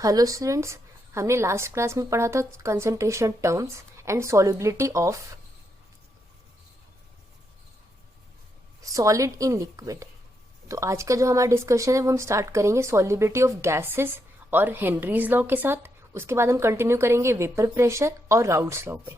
Hello students, हमने last class में पढ़ा था concentration terms and solubility of solid in liquid. तो आज का जो हमारा डिस्कशन है वो हम स्टार्ट करेंगे सॉल्युबिलिटी ऑफ गैसेस और हेनरीज लॉ के साथ। उसके बाद हम कंटिन्यू करेंगे वेपर प्रेशर और राउल्ट्स लॉ पे।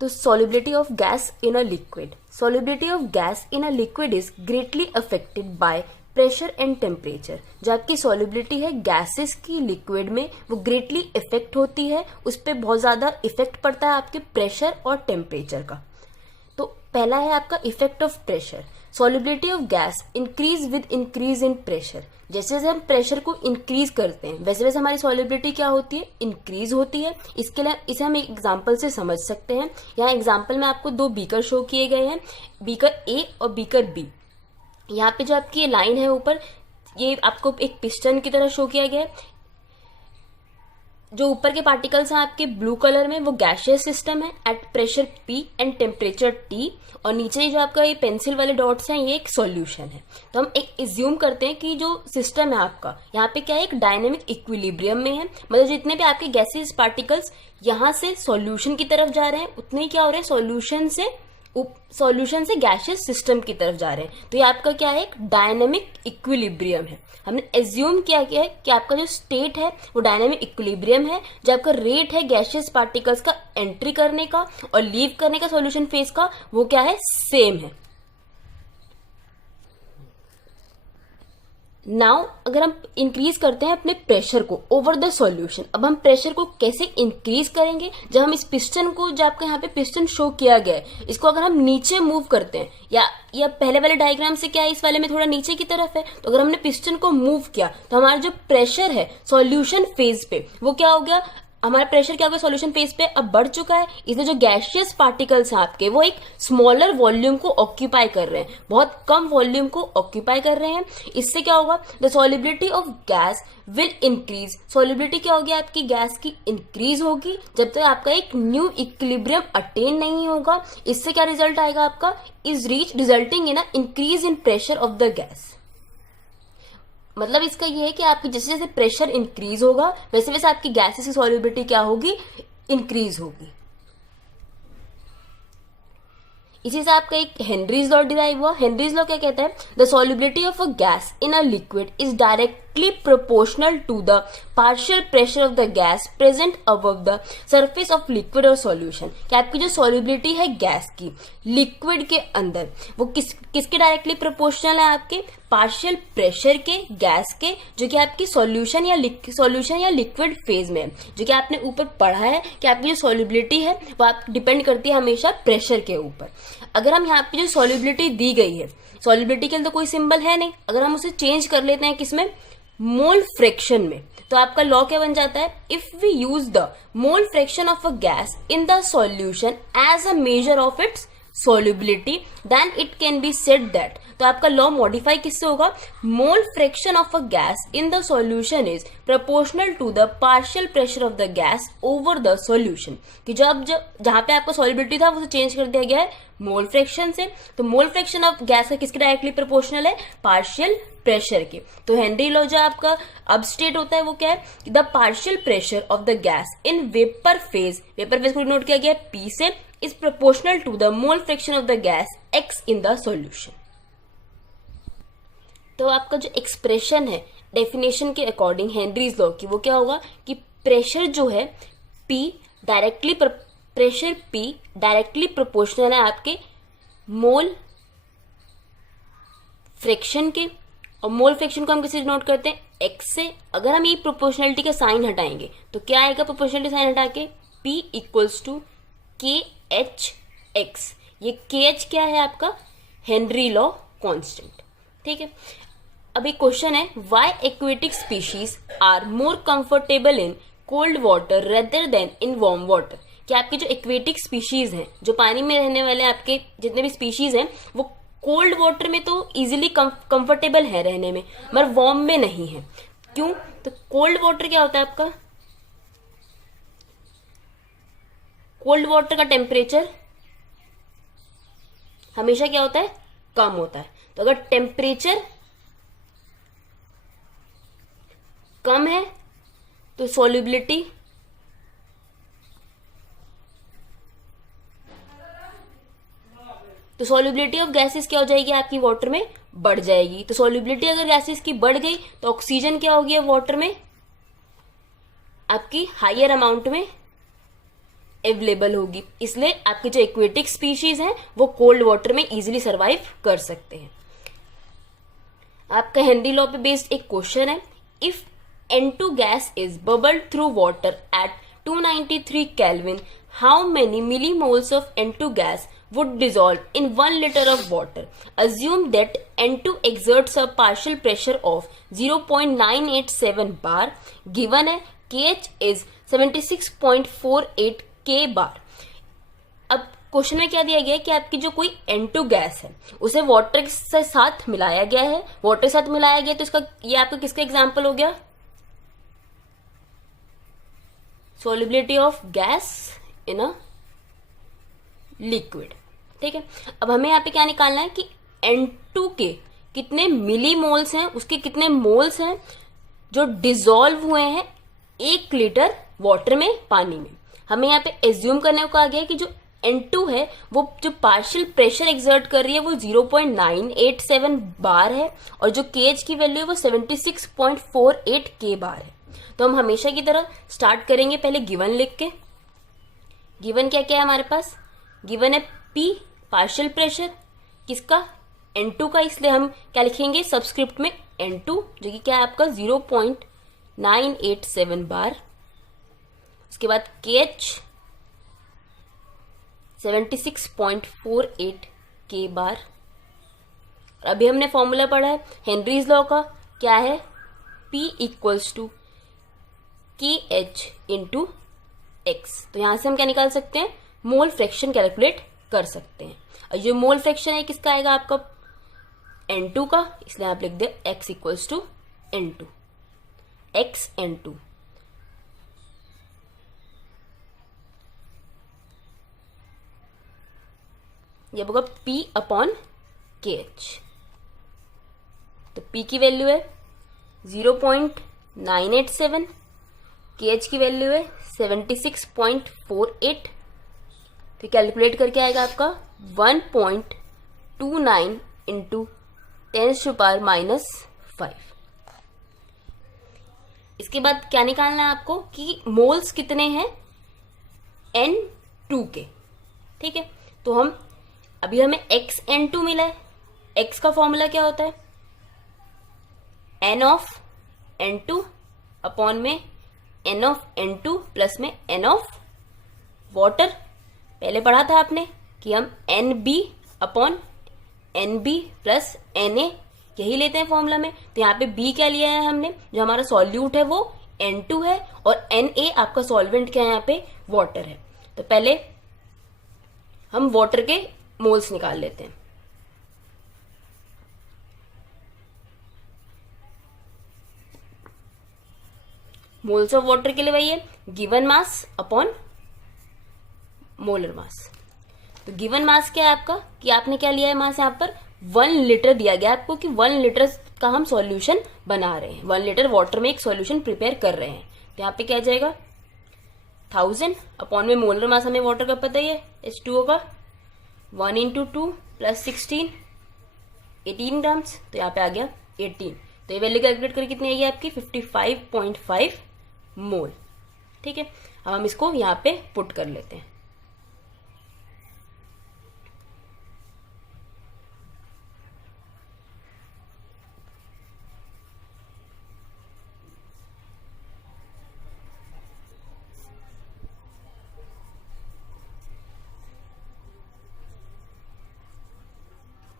तो solubility of gas in a liquid. Solubility of gas in a liquid is greatly affected by pressure and temperature. जो आपकी solubility है gases की liquid में वो greatly affect होती है, उस पर बहुत ज़्यादा effect पड़ता है आपके pressure और temperature का। तो पहला है आपका effect of pressure. Solubility of gas increase with increase in pressure. जैसे जैसे हम प्रेशर को इंक्रीज करते हैं वैसे वैसे हमारी सॉल्युबिलिटी क्या होती है, इंक्रीज होती है। इसके लिए इसे हम एक एग्जांपल से समझ सकते हैं। यहाँ एग्जांपल में आपको दो बीकर शो किए गए हैं, बीकर ए और बीकर बी। यहाँ पे जो आपकी ये लाइन है ऊपर, ये आपको एक पिस्टन की तरह शो किया गया है। जो ऊपर के पार्टिकल्स हैं आपके ब्लू कलर में वो गैशियस सिस्टम है at pressure P and temperature T, और नीचे जो आपका ये पेंसिल वाले डॉट्स हैं ये एक सॉल्यूशन है। तो हम एक एज्यूम करते हैं कि जो सिस्टम है आपका यहाँ पे क्या है, एक डायनेमिक इक्विलिब्रियम में है। मतलब जितने भी आपके गैसेस पार्टिकल्स यहाँ से सॉल्यूशन की तरफ जा रहे हैं उतने ही क्या हो रहे हैं, सॉल्यूशन से गैशियस सिस्टम की तरफ जा रहे हैं। तो ये आपका क्या है, एक डायनेमिक इक्विलिब्रियम है। हमने एज्यूम किया है कि आपका जो स्टेट है वो डायनेमिक इक्विलिब्रियम है, जो आपका रेट है गैशियस पार्टिकल्स का एंट्री करने का और लीव करने का सॉल्यूशन फेज का, वो क्या है, सेम है। नाउ अगर हम इंक्रीज करते हैं अपने प्रेशर को ओवर द सॉल्यूशन, अब हम प्रेशर को कैसे इंक्रीज करेंगे, जब हम इस पिस्टन को, जो आपका यहाँ पे पिस्टन शो किया गया है, इसको अगर हम नीचे मूव करते हैं, या पहले वाले डायग्राम से क्या है, इस वाले में थोड़ा नीचे की तरफ है, तो अगर हमने पिस्टन को मूव किया तो हमारा जो प्रेशर है सॉल्यूशन फेज पे वो क्या हो गया, हमारा प्रेशर क्या हो गया सॉल्यूशन फेज पे अब बढ़ चुका है। इसलिए जो गैशियस पार्टिकल्स हैं आपके वो एक स्मॉलर वॉल्यूम को ऑक्यूपाई कर रहे हैं, बहुत कम वॉल्यूम को ऑक्यूपाई कर रहे हैं। इससे क्या होगा, the solubility of gas will increase. Solubility क्या होगी आपकी गैस की, इंक्रीज होगी जब तक आपका एक न्यू इक्विलिब्रियम अटेन नहीं होगा। इससे क्या रिजल्ट आएगा आपका, is reach resulting in increase in pressure of the gas. मतलब इसका ये है कि आपकी जैसे जैसे प्रेशर इंक्रीज होगा वैसे वैसे आपकी गैसेस की सॉल्युबिलिटी क्या होगी, इंक्रीज होगी। इसी से आपका एक हेनरीज लॉ डिराइव हुआ। हेनरीज लॉ क्या कहता है, the solubility of a gas in a liquid is directly proportional to the partial pressure of the gas present above the surface of liquid और सॉल्यूशन। कि आपकी जो सॉल्युबिलिटी है gas की लिक्विड के अंदर वो किसके डायरेक्टली प्रोपोर्शनल है, आपके पार्शियल प्रेशर के गैस के, जो कि आपकी सॉल्यूशन या लिक्विड फेज में है। जो कि आपने ऊपर पढ़ा है कि आपकी जो सॉल्युबिलिटी है वो आप डिपेंड करती है हमेशा प्रेशर के ऊपर। अगर हम यहाँ पे जो सॉल्युबिलिटी दी गई है, सॉल्युबिलिटी के लिए तो कोई सिंबल है नहीं, अगर हम उसे चेंज कर लेते हैं किसमें, मोल फ्रैक्शन में, तो आपका लॉ क्या बन जाता है, if we use the mole fraction of a gas in the solution as a measure of its solubility then it can be said that। तो आपका लॉ मॉडिफाई किससे होगा, mole fraction of a gas in the solution is proportional to the partial pressure of the gas over the solution. कि जब जहां पे आपका solubility था उसे चेंज कर दिया गया है मोल फ्रैक्शन से, तो मोल फ्रैक्शन ऑफ गैस का किसके डायरेक्टली प्रोपोर्शनल है, पार्शियल प्रेशर के। तो हेनरी लॉ जो आपका अब स्टेट होता है वो क्या है, the partial pressure of the gas in vapour phase को नोट किया गया P से, is proportional to the mole fraction of the gas X in the solution। तो आपका जो एक्सप्रेशन है डेफिनेशन के अकॉर्डिंग हेनरीज लॉ की, वो क्या होगा कि प्रेशर जो है प्रेशर P डायरेक्टली प्रोपोर्शनल है आपके मोल फ्रैक्शन के, और मोल फ्रैक्शन को हम किसी नोट करते हैं X से। अगर हम ये प्रोपोर्शनलिटी का साइन हटाएंगे तो क्या आएगा, प्रोपोर्शनलिटी साइन हटा के P इक्वल्स टू KH। ये KH क्या है आपका, हेनरी लॉ कांस्टेंट। ठीक है, अब एक क्वेश्चन है, why aquatic species are more comfortable in cold water rather than in warm water. कि आपके जो एक्वेटिक स्पीशीज हैं, जो पानी में रहने वाले आपके जितने भी स्पीशीज हैं, वो कोल्ड वाटर में तो इजीली कंफर्टेबल है रहने में, मगर वार्म में नहीं है। क्यों, तो कोल्ड वाटर क्या होता है आपका, कोल्ड वाटर का टेम्परेचर हमेशा क्या होता है, कम होता है। तो अगर टेम्परेचर कम है तो सॉल्युबिलिटी ऑफ गैसेस क्या हो जाएगी आपकी वाटर में, बढ़ जाएगी। तो सॉल्युबिलिटी अगर गैसेस की बढ़ गई तो ऑक्सीजन क्या होगी वाटर में आपकी हायर अमाउंट में अवेलेबल होगी, इसलिए आपके जो एक्वेटिक स्पीशीज हैं वो कोल्ड वाटर में इजीली सरवाइव कर सकते हैं। आपका हेनरी लॉ पे बेस्ड एक क्वेश्चन है, if N2 gas is bubbled through water at 293 Kelvin, how many millimoles of N2 gas would dissolve in 1 liter of water? Assume that N2 exerts a partial pressure of 0.987 bar. Given है KH is 76.48 K बार। अब question में क्या दिया गया है कि आपकी जो कोई N2 गैस है उसे वाटर से साथ मिलाया गया है, वाटर साथ मिलाया गया, तो इसका ये आपका किसका एग्जाम्पल हो गया, solubility of gas in a liquid। ठीक है, अब हमें यहाँ पे क्या निकालना है कि N2 के कितने मिली मोल्स हैं, उसके कितने मोल्स हैं जो डिसॉल्व हुए हैं 1 लीटर वाटर में, पानी में। हमें यहाँ पे एज्यूम करने को कहा गया है कि जो N2 है वो जो पार्शियल प्रेशर एक्सर्ट कर रही है वो 0.987 बार है और जो केज की वैल्यू है वो 76.48 के बार है। तो हम हमेशा की तरह स्टार्ट करेंगे पहले गिवन लिख के। गिवन क्या क्या है हमारे पास, गिवन है P पार्शियल प्रेशर किसका, N2 का, इसलिए हम क्या लिखेंगे सबस्क्रिप्ट में N2 जो कि क्या है आपका 0.987 बार। उसके बाद KH 76.48 के बार। अभी हमने फॉर्मूला पढ़ा है हेनरीज लॉ का, क्या है P equals to KH into x. तो यहां से हम क्या निकाल सकते हैं, मोल फ्रैक्शन कैलकुलेट कर सकते हैं। और जो मोल फ्रैक्शन है किसका आएगा आपका N2 का, इसलिए आप लिख दे x equals to N2, x N2। ये होगा P अपॉन KH। तो P की वैल्यू है 0.987, KH की वैल्यू है 76.48। तो कैलकुलेट करके आएगा आपका 1.29 इंटू 10⁻⁻5। इसके बाद क्या निकालना है आपको कि मोल्स कितने हैं N2 के। ठीक है, तो हम अभी हमें XN2 मिला है, X का फॉर्मूला क्या होता है N ऑफ N2 अपॉन में N ऑफ N2 प्लस में N ऑफ वाटर। पहले पढ़ा था आपने कि हम NB upon NB plus NA यही लेते हैं फॉर्मूला में। तो यहाँ पे B क्या लिया है हमने, जो हमारा सॉल्यूट है वो N2 है और Na आपका सॉल्वेंट क्या है यहाँ पे वाटर है। तो पहले हम वाटर के मोल्स निकाल लेते हैं। मोल्स ऑफ वाटर के लिए वही है given mass upon molar mass. तो गिवन मास क्या है आपका कि आपने क्या लिया है मास, यहाँ पर 1 लीटर दिया गया आपको कि 1 लीटर का हम सॉल्यूशन बना रहे हैं, 1 लीटर वाटर में एक सॉल्यूशन प्रिपेयर कर रहे हैं। तो यहाँ पे क्या जाएगा 1000 अपॉन में मोलर मास हमें वाटर का पता ही है H2O का 1 इंटू 2 प्लस 16 18 ग्राम्स। तो यहाँ पे आ गया 18। तो ये वैल्यू कैलकुलेट करके कितनी आएगी आपकी 55.5 मोल। ठीक है, अब हम इसको यहाँ पे पुट कर लेते हैं।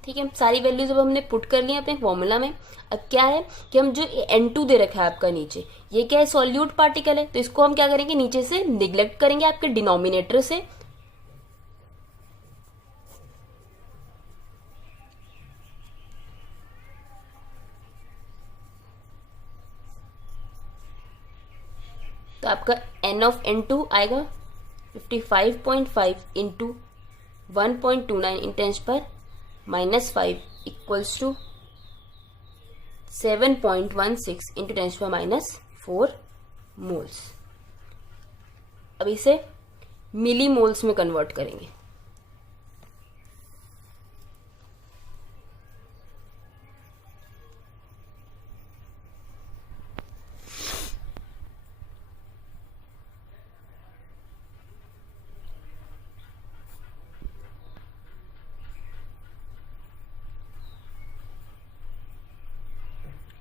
ठीक है, सारी वैल्यूज अब हमने पुट कर ली है अपने फॉर्मूला में। अब क्या है कि हम जो N2 दे रखा है आपका नीचे, ये क्या है सॉल्यूट पार्टिकल है, तो इसको हम क्या करेंगे नीचे से निग्लेक्ट करेंगे आपके डिनोमिनेटर से। तो आपका N ऑफ N2 आएगा 55.5 into 1.29 in 10⁻⁻5 equals to 7.16 into 10⁻⁻5। 4 moles. अब इसे मिली मोल्स में कन्वर्ट करेंगे।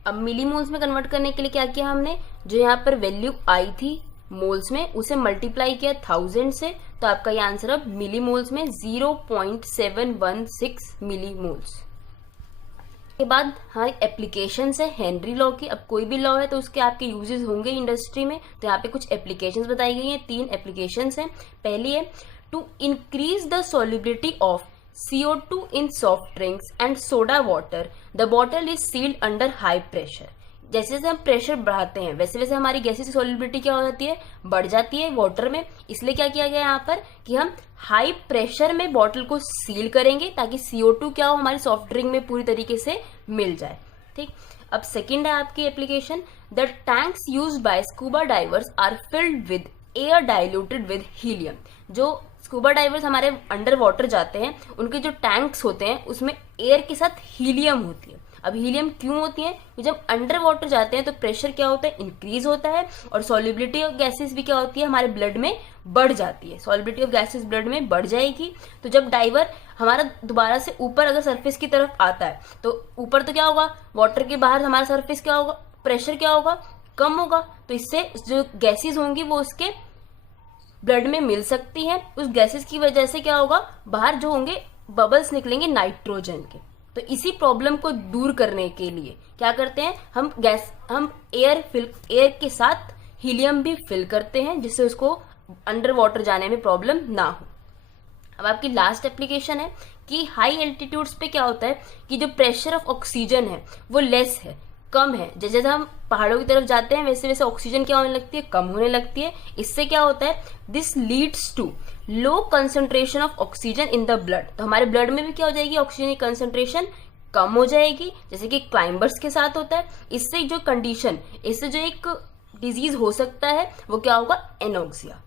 अब मिली मोल्स में कन्वर्ट करने के लिए क्या किया हमने, जो यहाँ पर वैल्यू आई थी मोल्स में उसे मल्टीप्लाई किया 1000 से, तो आपका ये आंसर अब मिली मोल्स में 0.716 मिली मोल्स। के बाद हाँ एप्लीकेशन है हेनरी लॉ की। अब कोई भी लॉ है तो उसके आपके यूजेस होंगे इंडस्ट्री में, तो यहाँ पे कुछ एप्लीकेशंस बताई गई हैं। 3 एप्लीकेशंस हैं। पहली है to increase the solubility of CO2 in soft drinks and soda water. The bottle is sealed under high pressure. जैसे जैसे हम प्रेशर बढ़ाते हैं वैसे वैसे हमारी गैसेस की सॉल्युबिलिटी क्या हो जाती है, बढ़ जाती है वाटर में। इसलिए क्या किया गया यहाँ पर कि हम हाई प्रेशर में बॉटल को सील करेंगे ताकि CO2 क्या हो, हमारी सॉफ्ट ड्रिंक में पूरी तरीके से मिल जाए। ठीक। अब सेकेंड है आपकी application, the tanks used by scuba divers are filled with air diluted with helium. जो स्कूबा डाइवर्स हमारे अंडर वाटर जाते हैं उनके जो टैंक्स होते हैं उसमें एयर के साथ हीलियम होती है। अब हीलियम क्यों होती है, जब अंडर वाटर जाते हैं तो प्रेशर क्या होता है, इंक्रीज होता है, और सॉल्युबिलिटी ऑफ गैसेस भी क्या होती है, हमारे ब्लड में बढ़ जाती है। सॉल्युबिलिटी ऑफ गैसेस ब्लड में बढ़ जाएगी तो जब डाइवर हमारा दोबारा से ऊपर अगर सरफेस की तरफ आता है तो ऊपर तो क्या होगा, वाटर के बाहर हमारा सरफेस क्या होगा, प्रेशर क्या होगा, कम होगा। तो इससे जो गैसेस होंगी वो उसके ब्लड में मिल सकती है। उस गैसेस की वजह से क्या होगा, बाहर जो होंगे बबल्स निकलेंगे नाइट्रोजन के। तो इसी प्रॉब्लम को दूर करने के लिए क्या करते हैं, हम एयर के साथ हीलियम भी फिल करते हैं जिससे उसको अंडर वाटर जाने में प्रॉब्लम ना हो। अब आपकी लास्ट एप्लीकेशन है कि हाई एल्टीट्यूड्स पे क्या होता है कि जो प्रेशर ऑफ ऑक्सीजन है वो लेस है, कम है। जैसे जैसे हम पहाड़ों की तरफ जाते हैं वैसे वैसे ऑक्सीजन क्या होने लगती है, कम होने लगती है। इससे क्या होता है, this leads to low concentration of oxygen in the blood. तो हमारे ब्लड में भी क्या हो जाएगी, ऑक्सीजन की कंसंट्रेशन कम हो जाएगी, जैसे कि क्लाइंबर्स के साथ होता है। इससे जो एक डिजीज हो सकता है वो क्या होगा, एनोक्सिया।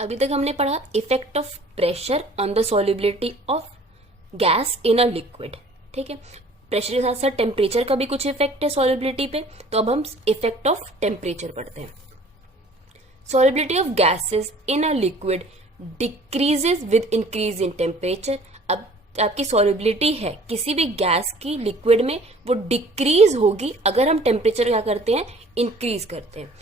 अभी तक हमने पढ़ा effect of pressure on the solubility of gas in a liquid. ठीक है, प्रेशर के साथ साथ टेम्परेचर का भी कुछ इफेक्ट है सॉल्युबिलिटी पे। तो अब हम इफेक्ट ऑफ टेम्परेचर पढ़ते हैं। Solubility of gases in a liquid decreases with increase in temperature. अब आपकी सॉल्युबिलिटी है किसी भी गैस की लिक्विड में, वो डिक्रीज होगी अगर हम टेम्परेचर क्या करते हैं, इंक्रीज करते हैं।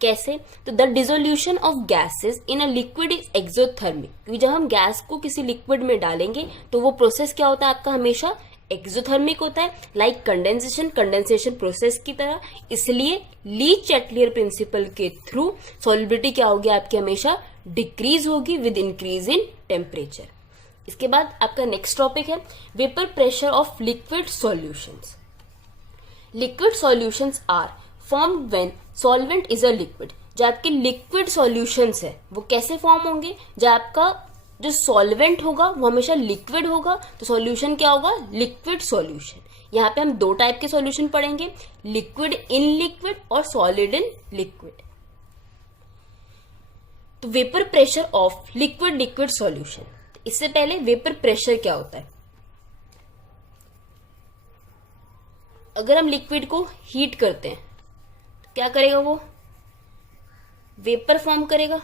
कैसे, तो the dissolution of gases in a liquid is exothermic. क्योंकि जब हम गैस को किसी लिक्विड में डालेंगे तो वो प्रोसेस क्या होता है आपका, हमेशा एक्सोथर्मिक होता है, लाइक कंडेंसेशन प्रोसेस की तरह। इसलिए ली चैटलियर प्रिंसिपल के थ्रू सॉल्युबिलिटी क्या होगी आपकी, हमेशा डिक्रीज होगी विद इंक्रीज इन टेम्परेचर। इसके बाद आपका नेक्स्ट टॉपिक है vapour pressure of liquid solutions. Liquid solutions are formed when solvent is a liquid. जो आपके लिक्विड सॉल्यूशंस है वो कैसे फॉर्म होंगे, जब आपका जो सॉल्वेंट होगा वो हमेशा लिक्विड होगा, तो सॉल्यूशन क्या होगा, लिक्विड सॉल्यूशन। यहाँ पे हम 2 टाइप के सॉल्यूशन पढ़ेंगे, लिक्विड इन लिक्विड और सॉलिड इन लिक्विड। तो vapour pressure of liquid solution. इससे पहले वेपर प्रेशर क्या होता है, अगर हम लिक्विड को हीट करते हैं तो क्या करेगा, वो वेपर फॉर्म करेगा।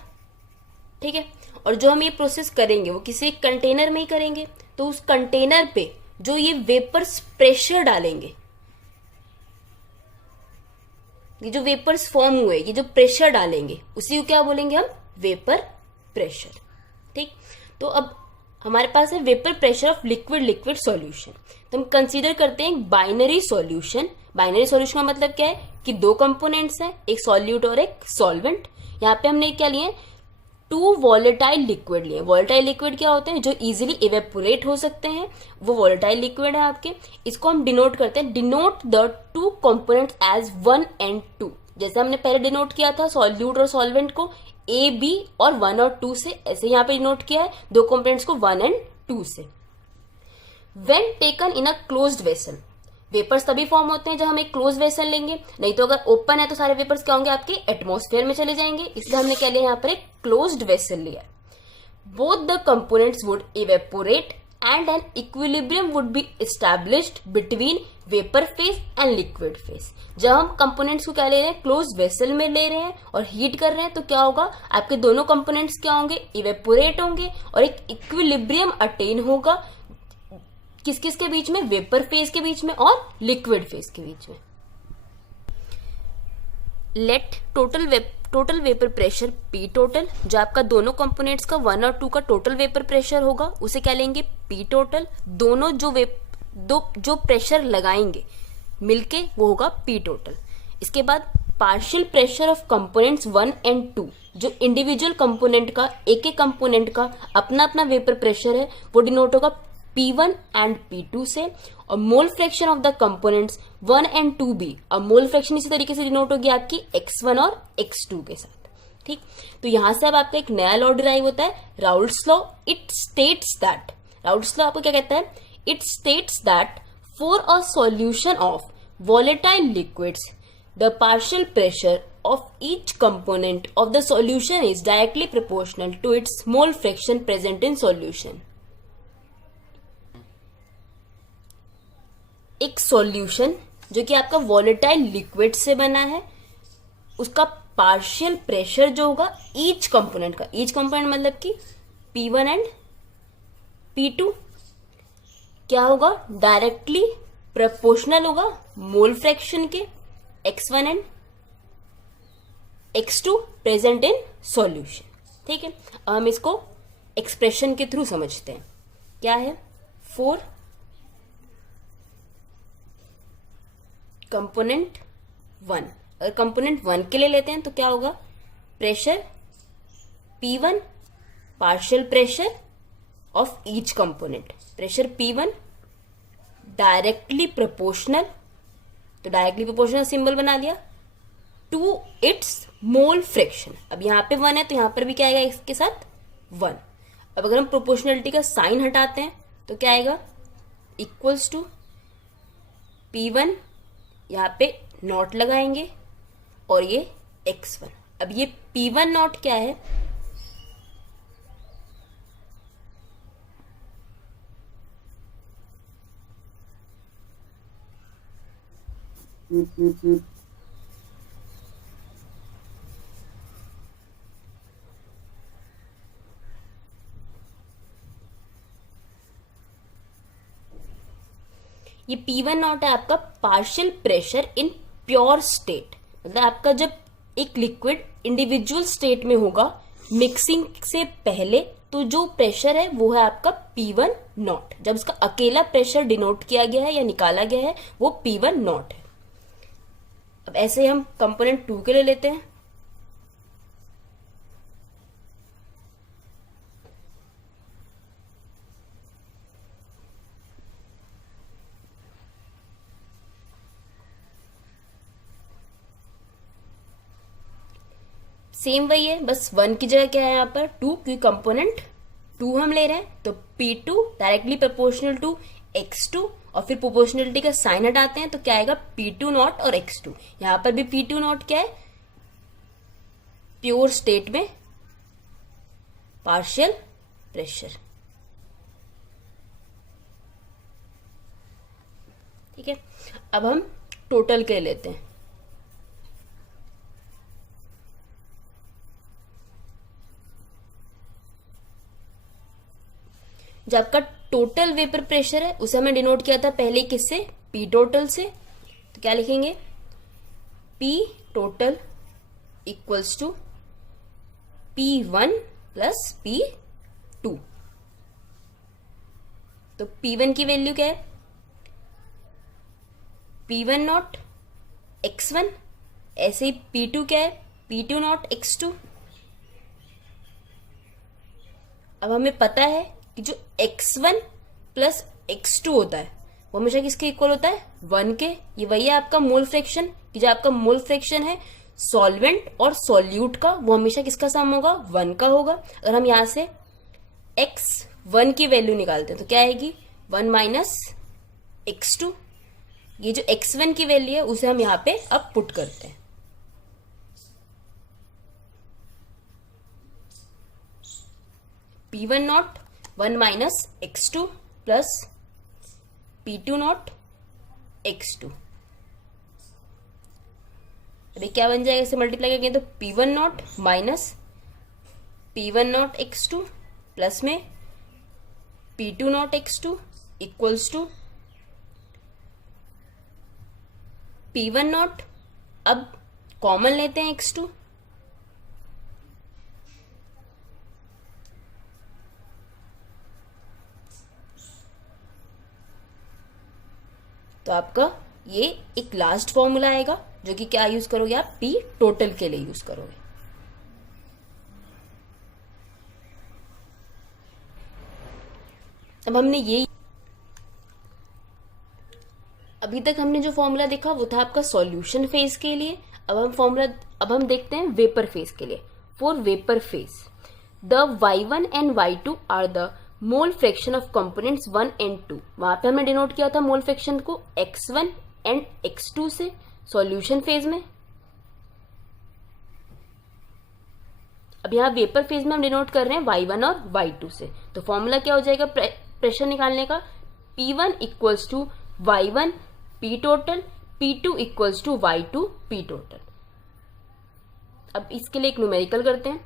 ठीक है, और जो हम ये प्रोसेस करेंगे वो किसी एक कंटेनर में ही करेंगे। तो उस कंटेनर पे जो ये वेपर्स प्रेशर डालेंगे, ये जो वेपर्स फॉर्म हुए, ये जो प्रेशर डालेंगे उसी को क्या बोलेंगे हम, वेपर प्रेशर। ठीक, तो अब हमारे पास है vapour pressure of liquid solution. तो हम कंसीडर करते हैं बाइनरी सॉल्यूशन। बाइनरी सॉल्यूशन का मतलब क्या है कि 2 कंपोनेंट्स हैं, एक सॉल्यूट और एक सॉल्वेंट। यहाँ पे हमने क्या लिए, 2 वॉलेटाइल लिक्विड लिए। वॉलेटाइल लिक्विड क्या होते हैं, जो इजीली इवेपोरेट हो सकते हैं, वो वॉलेटाइल लिक्विड है आपके। इसको हम डिनोट करते हैं, denote the 2 components as 1 and 2। जैसे हमने पहले डिनोट किया था सॉल्यूट और सॉल्वेंट को A, B और 1 और 2 से, ऐसे यहाँ पे डिनोट किया है 2 कंपोनेंट्स को 1 and 2 से। When taken in a closed vessel, vapours तभी फॉर्म होते हैं जब हम एक क्लोज वेसल लेंगे, नहीं तो अगर ओपन है तो सारे वेपर्स क्या होंगे, आपके एटमॉस्फेयर में चले जाएंगे। इसलिए हमने क्या लिया यहाँ पर, एक क्लोज्ड वेसल लिया। Both the components would evaporate and an equilibrium would be established between vapor phase and liquid phase। जब हम कंपोनेंट्स को क्या ले रहे हैं, क्लोज वेसल में ले रहे हैं और हीट कर रहे हैं, तो क्या होगा, आपके दोनों कंपोनेंट्स क्या होंगे, इवेपोरेट होंगे और एक इक्विलिब्रियम अटेन होगा किस किस के बीच में, वेपर फेज के बीच में और लिक्विड फेज के बीच में। Let total vapour pressure P total, जो आपका दोनों कंपोनेंट्स का 1 और 2 का टोटल वेपर प्रेशर होगा उसे क्या लेंगे, पी टोटल। दोनों जो प्रेशर लगाएंगे मिलके वो होगा पी टोटल। इसके बाद partial pressure of components 1 and 2, जो इंडिविजुअल कंपोनेंट का, एक एक कंपोनेंट का अपना अपना वेपर प्रेशर है, वो डिनोट होगा P1 एंड P2 से। और मोल fraction of the components 1 and 2 भी, अब मोल फ्रैक्शन इसी तरीके से डिनोट होगी आपकी x1 और x2 के साथ। ठीक, तो यहां से अब आपका एक नया लॉ डिराइव होता है, Raoult's law. It states that, Raoult's law आपको क्या कहता है, it states that for a solution of volatile liquids the partial pressure of each component of the solution is directly proportional to its mole fraction present in solution। एक solution जो कि आपका volatile liquid से बना है, उसका partial pressure जो होगा ईच कंपोनेंट का, ईच कंपोनेंट मतलब कि P1 एंड P2 क्या होगा, डायरेक्टली प्रोपोर्शनल होगा मोल फ्रैक्शन के x1 and x2 present in solution. ठीक है, अब हम इसको एक्सप्रेशन के थ्रू समझते हैं। क्या है, 4 कंपोनेंट 1, अगर कंपोनेंट 1 के लिए लेते हैं तो क्या होगा, pressure P1 partial pressure of each component, pressure P1 directly proportional, तो डायरेक्टली प्रोपोर्शनल सिंबल बना दिया, टू इट्स मोल फ्रैक्शन। अब यहां पे 1 है तो यहां पर भी क्या आएगा इसके साथ 1। अब अगर हम प्रोपोर्शनलिटी का साइन हटाते हैं तो क्या आएगा, इक्वल्स टू P1, यहाँ पे नॉट लगाएंगे और ये x1। अब ये P1 नॉट क्या है, ये P1 नॉट है आपका partial pressure in pure state, मतलब आपका जब एक लिक्विड इंडिविजुअल स्टेट में होगा मिक्सिंग से पहले, तो जो प्रेशर है वो है आपका P1 नॉट। जब इसका अकेला प्रेशर डिनोट किया गया है या निकाला गया है वो P1 नॉट है। अब ऐसे हम कंपोनेंट 2 के लिए लेते हैं। सेम वही है, बस 1 की जगह क्या है यहाँ पर 2, क्योंकि कंपोनेंट 2 हम ले रहे हैं, तो P2 directly proportional to x2 और फिर प्रोपोर्शनलिटी का साइन हटाते हैं तो क्या आएगा, P2 नॉट और x2। यहां पर भी P2 नॉट क्या है, प्योर स्टेट में पार्शियल प्रेशर। ठीक है, अब हम टोटल के लेते हैं। जो आपका टोटल वेपर प्रेशर है उसे हमें डिनोट किया था पहले किससे, पी टोटल से। तो क्या लिखेंगे, P total equals to P1 plus P2। तो P1 की वैल्यू क्या है, P1 नॉट x1, ऐसे ही P2 क्या है, P2 नॉट x2। अब हमें पता है कि जो x1 प्लस x2 होता है वो हमेशा किसके इक्वल होता है, 1 के। ये वही है आपका मोल फ्रैक्शन, कि जो आपका मोल फ्रैक्शन है सॉल्वेंट और सॉल्यूट का, वो हमेशा किसका सम होगा, 1 का होगा। अगर हम यहां से x1 की वैल्यू निकालते हैं तो क्या आएगी, 1 माइनस x2, ये जो x1 की वैल्यू है उसे हम यहाँ पे अब पुट करते हैं। P1 not 1 minus x2 plus P2 not x2। अभी क्या बन जाएगा, इसे मल्टीप्लाई करेंगे तो P1 not minus P1 not x2 plus में P2 not x2 equals to P1 not, अब कॉमन लेते हैं x2, तो आपका ये एक लास्ट फॉर्मूला आएगा जो कि क्या यूज करोगे आप, P टोटल के लिए यूज करोगे। अब हमने ये अभी तक हमने जो फॉर्मूला देखा वो था आपका सॉल्यूशन फेज के लिए। अब हम देखते हैं वेपर फेज के लिए। For vapour phase the y1 and y2 are the mole fraction of components 1 and 2। वहां पे हमने डिनोट किया था मोल फ्रैक्शन को x1 एंड x2 से सॉल्यूशन फेज में। अब यहाँ वेपर फेज में हम डिनोट कर रहे हैं y1 और y2 से। तो फॉर्मूला क्या हो जाएगा प्रेशर निकालने का, P1 equals to y1 P total, P2 equals to y2 P total. अब इसके लिए एक न्यूमेरिकल करते हैं।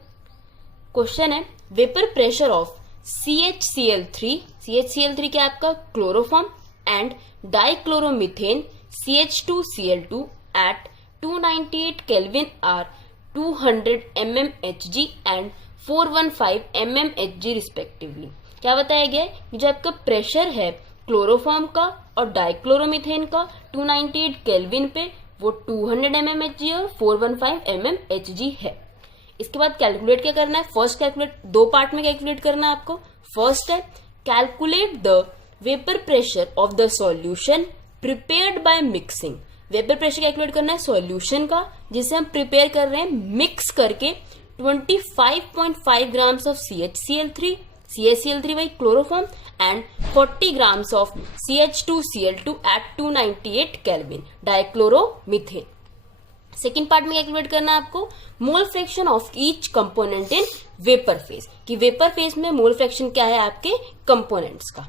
क्वेश्चन है vapour pressure of CHCl3, CHCl3 क्या आपका chloroform and dichloromethane CH2Cl2 at 298 kelvin are 200 mmHg and 415 mmHg respectively. क्या बताया गया है, जो आपका प्रेशर है क्लोरोफॉर्म का और डाइक्लोरोमीथेन का 298 केल्विन पे वो 200 mmHg और 415 mmHg है। इसके बाद कैलकुलेट क्या करना है, फर्स्ट कैलकुलेट, दो पार्ट में कैलकुलेट करना है आपको। फर्स्ट है calculate the vapour pressure of the solution prepared by mixing. Vapour pressure calculate करना है सॉल्यूशन का जिसे हम प्रिपेयर कर रहे हैं मिक्स करके 25.5 grams of CHCl3 by chloroform and 40 grams of CH2Cl2 at 298 kelvin dichloromethane. Second part में कैलकुलेट करना है आपको mole fraction of each component in vapour phase, कि वेपर फेज में मोल फ्रैक्शन क्या है आपके कंपोनेंट्स का।